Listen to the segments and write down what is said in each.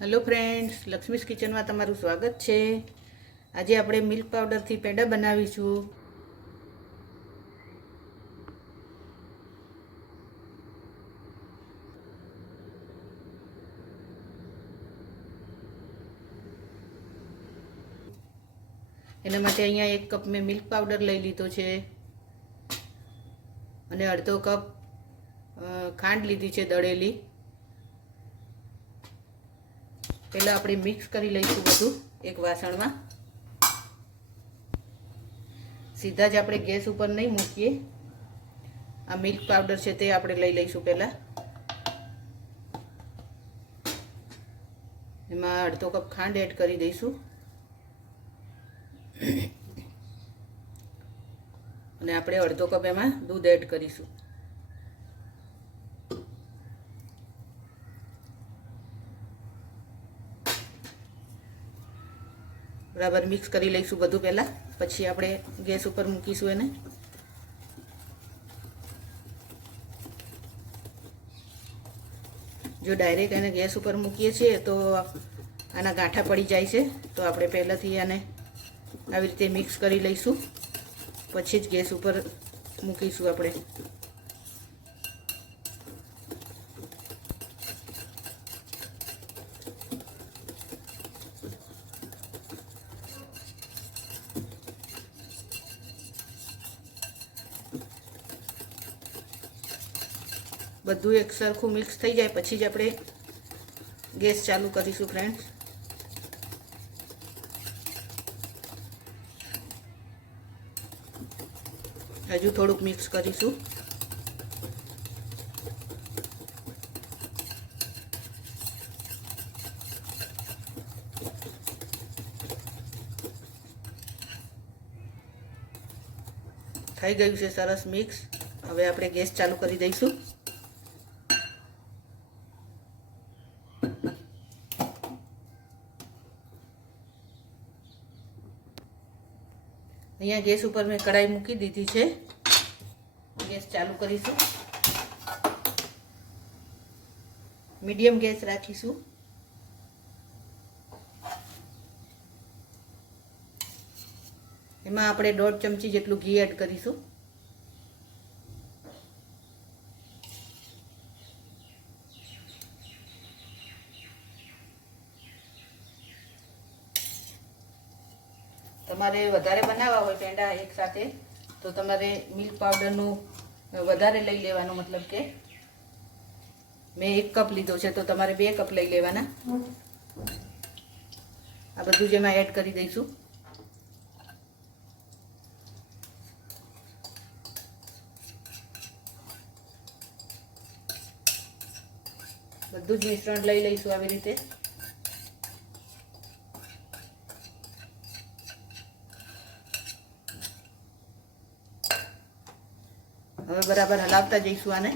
Hello friends, Laxmi's કિચનમાં તમારું સ્વાગત છે। આજે આપણે મિલ્ક પાવડરથી પેંડા બનાવીશું। એના માટે અહીંયા 1 કપ મેં મિલ્ક પાવડર લઈ લીધો છે અને અડધો કપ ખાંડ લીધી છે દળેલી। પહેલાં આપણે મિક્સ કરી લઈશું બધું એક વાસણમાં। સીધા જ આપણે ગેસ ઉપર નહીં મૂકીએ, આ મિલ્ક પાવડર છે તે આપણે લઈ લઈશું। પહેલાં એમાં અડધો કપ ખાંડ એડ કરી દઈશું અને આપણે અડધો કપ એમાં દૂધ એડ કરીશું। બરાબર મિક્સ કરી લઈશું બધું પહેલાં, પછી આપણે ગેસ ઉપર મૂકીશું એને। જો ડાયરેક્ટ એને ગેસ ઉપર મૂકીએ છીએ તો આના ગાંઠા પડી જાય છે, તો આપણે પહેલાંથી આને આવી રીતે મિક્સ કરી લઈશું, પછી જ ગેસ ઉપર મૂકીશું આપણે। બધું એક સરખું મિક્સ થઈ જાય પછી જ આપણે ગેસ ચાલુ કરીશું ફ્રેન્ડ્સ। હજુ થોડુંક મિક્સ કરીશું। થઈ ગયું છે સરસ મિક્સ। હવે આપણે ગેસ ચાલુ કરી દઈશું। અહીંયા ગેસ ઉપર મેં કઢાઈ મૂકી દીધી છે, ગેસ ચાલુ કરીશું। મીડિયમ ગેસ રાખીશું। એમાં આપણે 1.5 ચમચી જેટલું ઘી એડ કરીશું। તમારે વધારે બનાવવા હોય પેંડા એક સાથે તો તમારે મિલ્ક પાવડરનું વધારે લઈ લેવાનું, મતલબ કે મેં 1 કપ લીધો છે તો તમારે 2 કપ લઈ લેવાના। આ બધું જ એમાં એડ કરી દઈશું। બધું જ મિશ્રણ લઈ લઈશું આવી રીતે। હવે બરાબર હલાવતા જઈશું આને।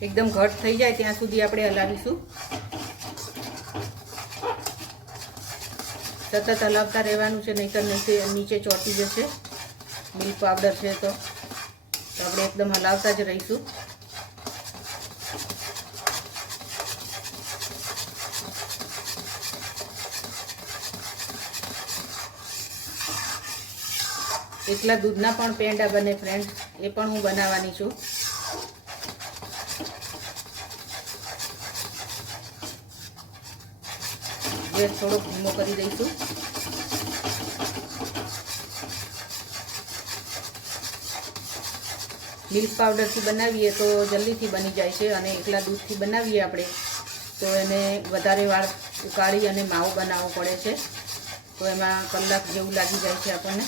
એકદમ ઘટ થઈ જાય ત્યાં સુધી આપણે હલાવીશું। સતત હલાવતા રહેવાનું છે, નહીંતર નીચે ચોંટી જશે મિલ્ક પાવડર છે તો આપણે એકદમ હલાવતા જ રહીશું। એકલા દૂધના પણ પેંડા બને ફ્રેન્ડ, એ પણ હું બનાવવાની છું। ગેસ થોડોક ધીમો કરી દઈશું। મિલ્ક પાવડરથી બનાવીએ તો જલ્દીથી બની જાય છે, અને એકલા દૂધથી બનાવીએ આપણે તો એને વધારે વાર ઉકાળી અને માવો બનાવવો પડે છે, તો એમાં કલાક જેવું લાગી જાય છે આપણને।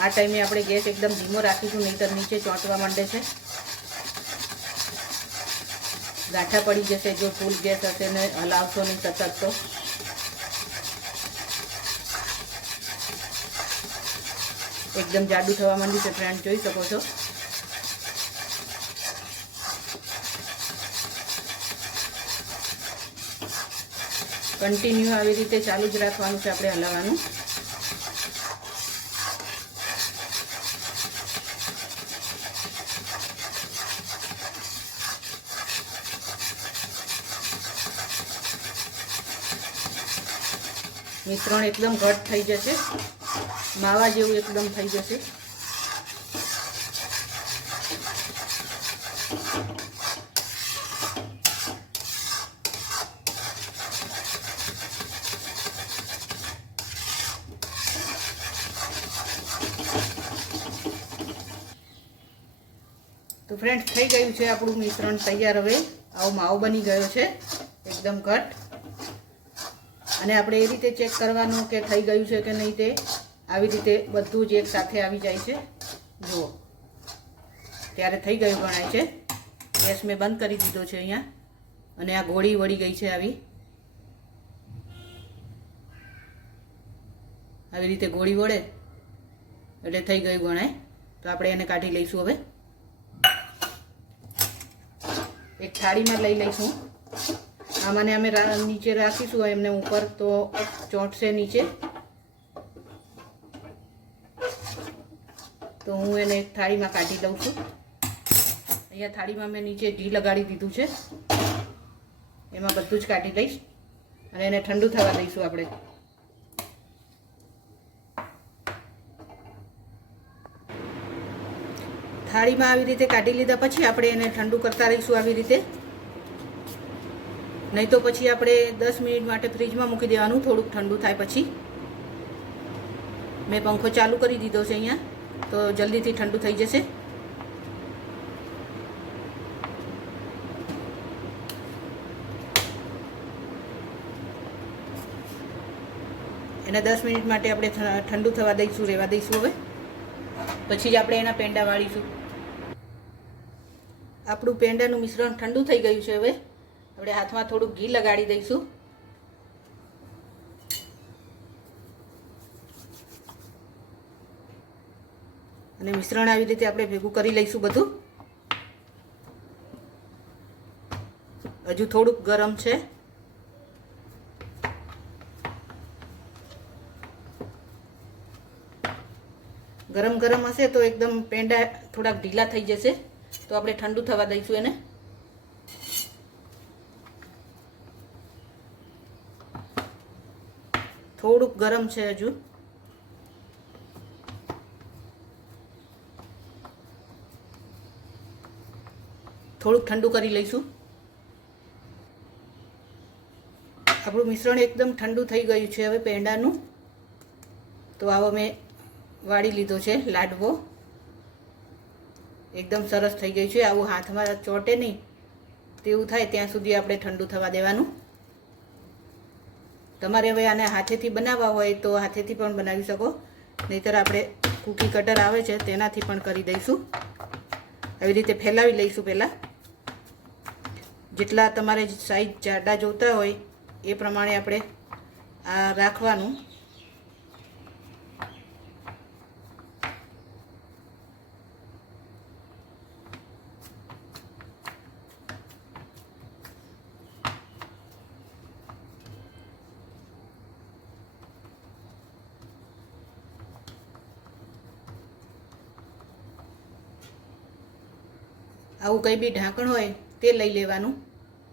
આ ટાઈમે આપણે ગેસ એકદમ ધીમો રાખીશું, નહીંતર નીચે ચોંટવા માંડે છે, ગાંઠા પડી જશે જો ફૂલ ગેસ હશે ને હલાવશો નહીં સતત તો। एकदम जाडू थवा मांड्યું છે ફ્રેન્ડ, જોઈ શકો છો। કન્ટિન્યુ આવી રીતે ચાલુ જ રાખવાનું છે આપણે હલાવવાનું. મિશ્રણ એકદમ ઘટ થઈ જશે, માવા જેવું એકદમ થઈ જશે. તો ફ્રેન્ડ્સ, થઈ ગયું છે આપણું મિશ્રણ તૈયાર. હવે આવો માવો બની ગયો છે એકદમ ઘટ. અને આપણે એ રીતે ચેક કરવાનું કે થઈ ગયું છે કે નહીં. તે આવી રીતે બધું જ એક સાથે આવી જાય છે. જુઓ, ત્યારે થઈ ગયું ગણાય છે. ગેસ મેં બંધ કરી દીધો છે અહીંયા. અને આ ગોળી વળી ગઈ છે આવી રીતે ગોળી વળે એટલે થઈ ગયું ગણાય. તો આપણે એને કાઢી લઈશું. હવે એક થાળીમાં લઈ લઈશું. આમાંને અમે નીચે રાખીશું એમને ઉપર, તો ચોંટશે નીચે. તો હું એને એક થાળીમાં કાઢી લઉં છું. અહીંયા થાળીમાં મેં નીચે ઘી લગાડી દીધું છે, એમાં બધું જ કાઢી લઈશ અને એને ઠંડુ થવા દઈશું આપણે. થાળીમાં આવી રીતે કાઢી લીધા પછી આપણે એને ઠંડુ કરતા રહીશું આવી રીતે. નહીં તો પછી આપણે 10 મિનિટ માટે ફ્રીજમાં મૂકી દેવાનું, થોડુંક ઠંડુ થાય પછી. મેં પંખો ચાલુ કરી દીધો છે અહીંયા, તો જલ્દીથી ઠંડુ થઈ જશે. એને 10 મિનિટ માટે આપણે ઠંડુ થવા દઈશું, રહેવા દઈશું. હવે પછી જ આપણે એના પેંડા વાળીશું. આપણું પેંડાનું મિશ્રણ ઠંડુ થઈ ગયું છે. હવે આપણે હાથમાં થોડું ઘી લગાડી દઈશું. અને મિશ્રણ આવી રીતે આપણે ભેગું કરી લઈશું બધું. હજુ થોડુંક ગરમ છે. ગરમ ગરમ હશે તો એકદમ પેંડા થોડાક ઢીલા થઈ જશે. તો આપણે ઠંડુ થવા દઈશું એને. થોડુંક ગરમ છે હજુ. થોડુંક ઠંડુ કરી લઈશું. આપણું મિશ્રણ એકદમ ઠંડુ થઈ ગયું છે હવે પેંડાનું. તો આવો મેં વાળી લીધો છે લાડવો. એકદમ સરસ થઈ ગયું છે. આવું હાથમાં ચોટે નહીં તેવું થાય ત્યાં સુધી આપણે ઠંડુ થવા દેવાનું. તમારે હવે આને હાથેથી બનાવવા હોય તો હાથેથી પણ બનાવી શકો, નહીંતર આપણે કૂકી કટર આવે છે તેનાથી પણ કરી દઈશું. આવી રીતે ફેલાવી લઈશું. પહેલાં જેટલા તમારે સાઈઝ જાડા જોતા હોય એ પ્રમાણે આપણે આ રાખવાનું. આવું કંઈ બી ઢાંકણ હોય તે લઈ લેવાનું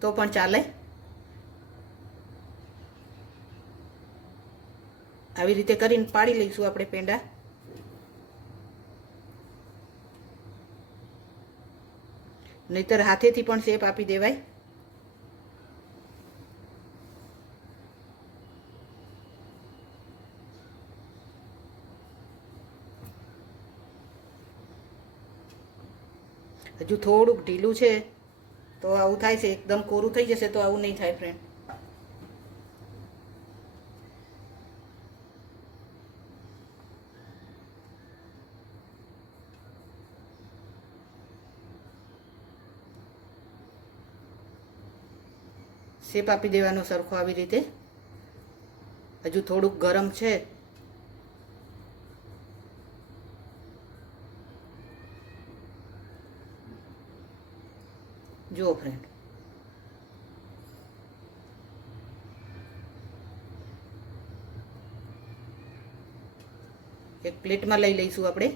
તો પણ ચાલે. આવી રીતે કરીને પાડી લઈશું આપણે પેંડા. નહીતર હાથેથી પણ શેપ આપી દેવાય. હજુ થોડુંક ઢીલું છે તો આવું થાય છે. એકદમ કોરું થઈ જશે તો આવું નહીં થાય ફ્રેન્ડ. શેપ આપી દેવાનો સરખો આવી રીતે. હજુ થોડુંક ગરમ છે. જુઓ ફ્રેન્ડ, એક પ્લેટમાં લઈ લઈશું આપણે.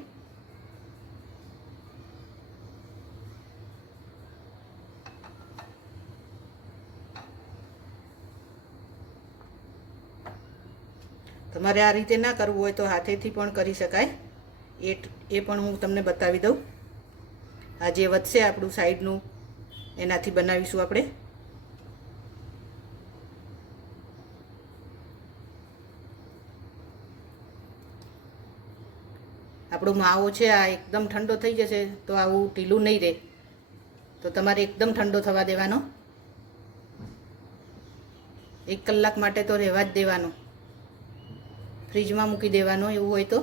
તમારે આ રીતે ના કરવું હોય તો હાથેથી પણ કરી શકાય. એ પણ હું તમને બતાવી દઉં. આ જે વધશે આપણું સાઈડનું એનાથી બનાવીશું આપણે. આપણો માવો છે આ એકદમ ઠંડો થઈ જશે તો આવું ઢીલું નહીં રહે, તો તમારે એકદમ ઠંડો થવા દેવાનો. 1 કલાક માટે તો રહેવા જ દેવાનો, ફ્રીજમાં મૂકી દેવાનો એવું હોય તો.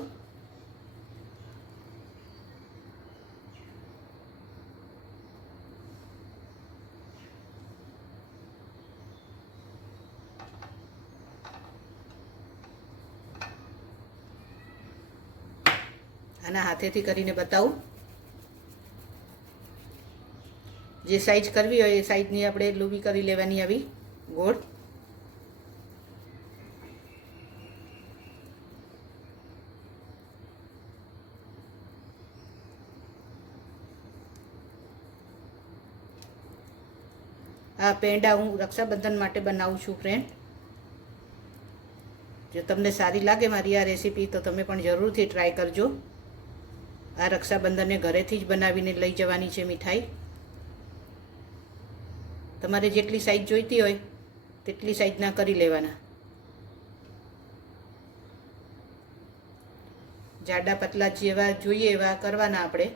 આના હાથેથી કરીને બતાવું. જે સાઈઝ કરવી હોય એ સાઈઝની આપણે લૂબી કરી લેવાની આવી ગોળ. આ પેંડા હું રક્ષાબંધન માટે બનાવું છું ફ્રેન્ડ. જો તમને સારી લાગે મારી આ રેસીપી તો તમે પણ જરૂરથી ટ્રાય કરજો. આ રક્ષાબંધનને ઘરેથી જ બનાવીને લઈ જવાની છે મીઠાઈ. તમારે જેટલી સાઈઝ જોઈતી હોય તેટલી સાઈઝના કરી લેવાના. જાડા પતલા જેવા જોઈએ એવા કરવાના આપણે.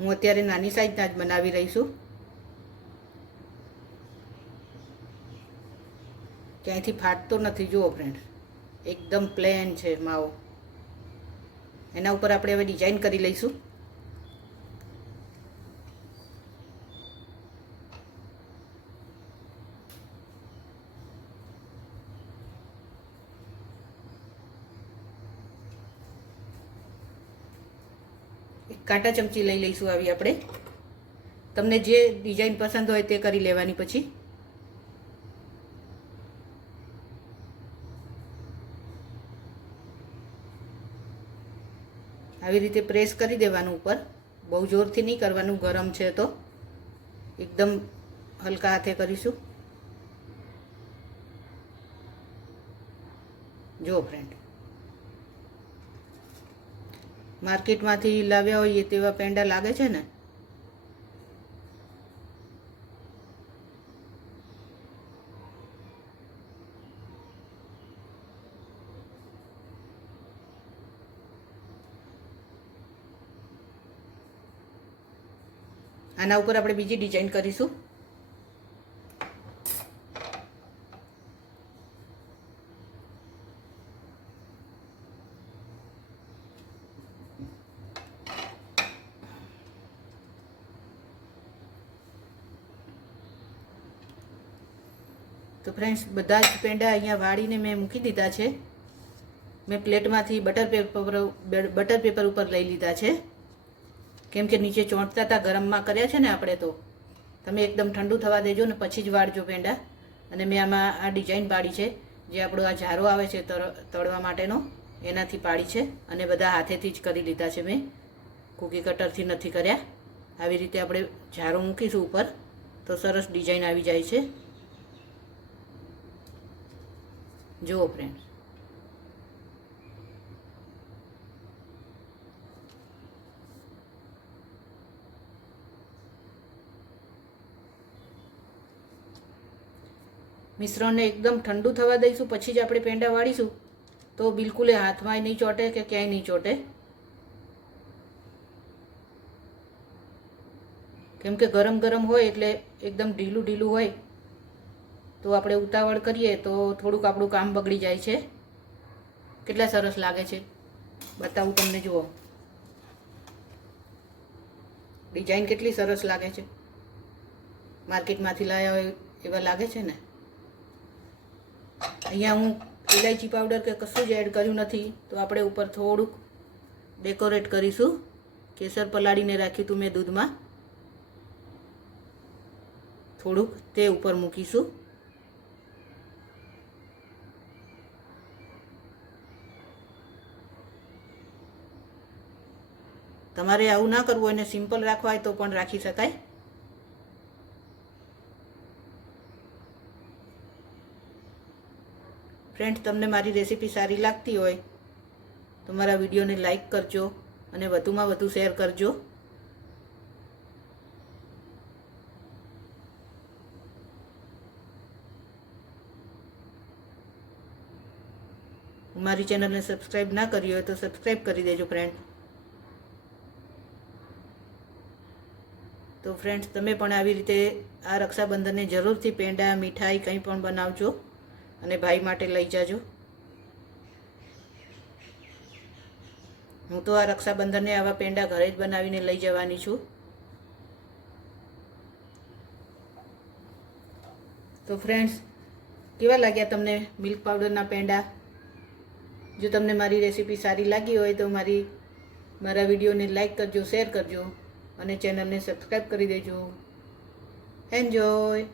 હું અત્યારે નાની સાઈઝના જ બનાવી રહી છું. ક્યાંયથી ફાટતો નથી. જુઓ ફ્રેન્ડ, એકદમ પ્લેન છે માવો. એના ઉપર આપણે હવે ડિઝાઇન કરી લઈશું. કાંટા ચમચી લઈ લઈશું આવી આપણે. તમને જે ડિઝાઇન પસંદ હોય તે કરી લેવાની. પછી આવી રીતે પ્રેસ કરી દેવાનું ઉપર. બહુ જોરથી નહીં કરવાનું, ગરમ છે તો એકદમ હલકા હાથે કરીશું. જો ફ્રેન્ડ, માર્કેટમાંથી લાવ્યા હોઈએ તેવા પેંડા લાગે છે ને. આના ઉપર આપણે બીજી ડિઝાઇન કરીશું. તો ફ્રેન્ડ્સ, બધા જ પેંડા અહીંયા વાળીને મેં મૂકી દીધા છે. મેં પ્લેટમાંથી બટર પેપર ઉપર લઈ લીધા છે, કેમ કે નીચે ચોંટતા હતા. ગરમમાં કર્યા છે ને આપણે, તો તમે એકદમ ઠંડુ થવા દેજો ને પછી જ વાળજો પેંડા. અને મેં આમાં આ ડિઝાઇન પાડી છે, જે આપણો આ ઝારો આવે છે તળવા માટેનો, એનાથી પાડી છે. અને બધા હાથેથી જ કરી લીધા છે મેં, કૂકી કટરથી નથી કર્યા. આવી રીતે આપણે ઝારો મૂકીશું ઉપર તો સરસ ડિઝાઇન આવી જાય છે. જુઓ ફ્રેન્ડ્સ, મિશ્રણને એકદમ ઠંડુ થવા દઈશું પછી જ આપણે પેંડા વાળીશું, તો બિલકુલ એ હાથમાં નહીં ચોંટે કે ક્યાંય નહીં ચોંટે. કેમ કે ગરમ ગરમ હોય એટલે એકદમ ઢીલું ઢીલું હોય, તો આપણે ઉતાવળ કરીએ તો થોડુંક આપણું કામ બગડી જાય છે. કેટલા સરસ લાગે છે બતાવું તમને. જુઓ ડિઝાઇન કેટલી સરસ લાગે છે. માર્કેટમાંથી લાવ્યા હોય એવા લાગે છે ને. અહીંયા હું ઇલાયચી પાવડર કે કશું જ એડ કર્યું નથી. તો આપણે ઉપર થોડુંક ડેકોરેટ કરીશું. કેસર પલાળીને રાખ્યું હતું મેં દૂધમાં, થોડુંક તે ઉપર મૂકીશું. તમારે આવું ના કરવું હોય ને સિમ્પલ રાખવા હોય તો પણ રાખી શકાય. ફ્રેન્ડ્સ, તમને મારી રેસીપી સારી લાગતી હોય તો મારા વિડીયોને લાઈક કરજો અને વધુમાં વધુ શેર કરજો. મારી ચેનલને સબસ્ક્રાઈબ ના કરી હોય તો સબસ્ક્રાઈબ કરી દેજો ફ્રેન્ડ. તો ફ્રેન્ડ્સ, તમે પણ આવી રીતે આ રક્ષાબંધનને જરૂરથી પેંડા, મીઠાઈ કંઈ પણ બનાવજો અને ભાઈ માટે લઈ જાજો. હું તો આ રક્ષાબંધનને આવા પેંડા ઘરે જ બનાવીને લઈ જવાની છું. તો ફ્રેન્ડ્સ, કેવા લાગ્યા તમને મિલ્ક પાવડરના પેંડા? જો તમને મારી રેસીપી સારી લાગી હોય તો મારા વિડીયોને લાઈક કરજો, શેર કરજો અને ચેનલને સબસ્ક્રાઈબ કરી દેજો. એન્જોય.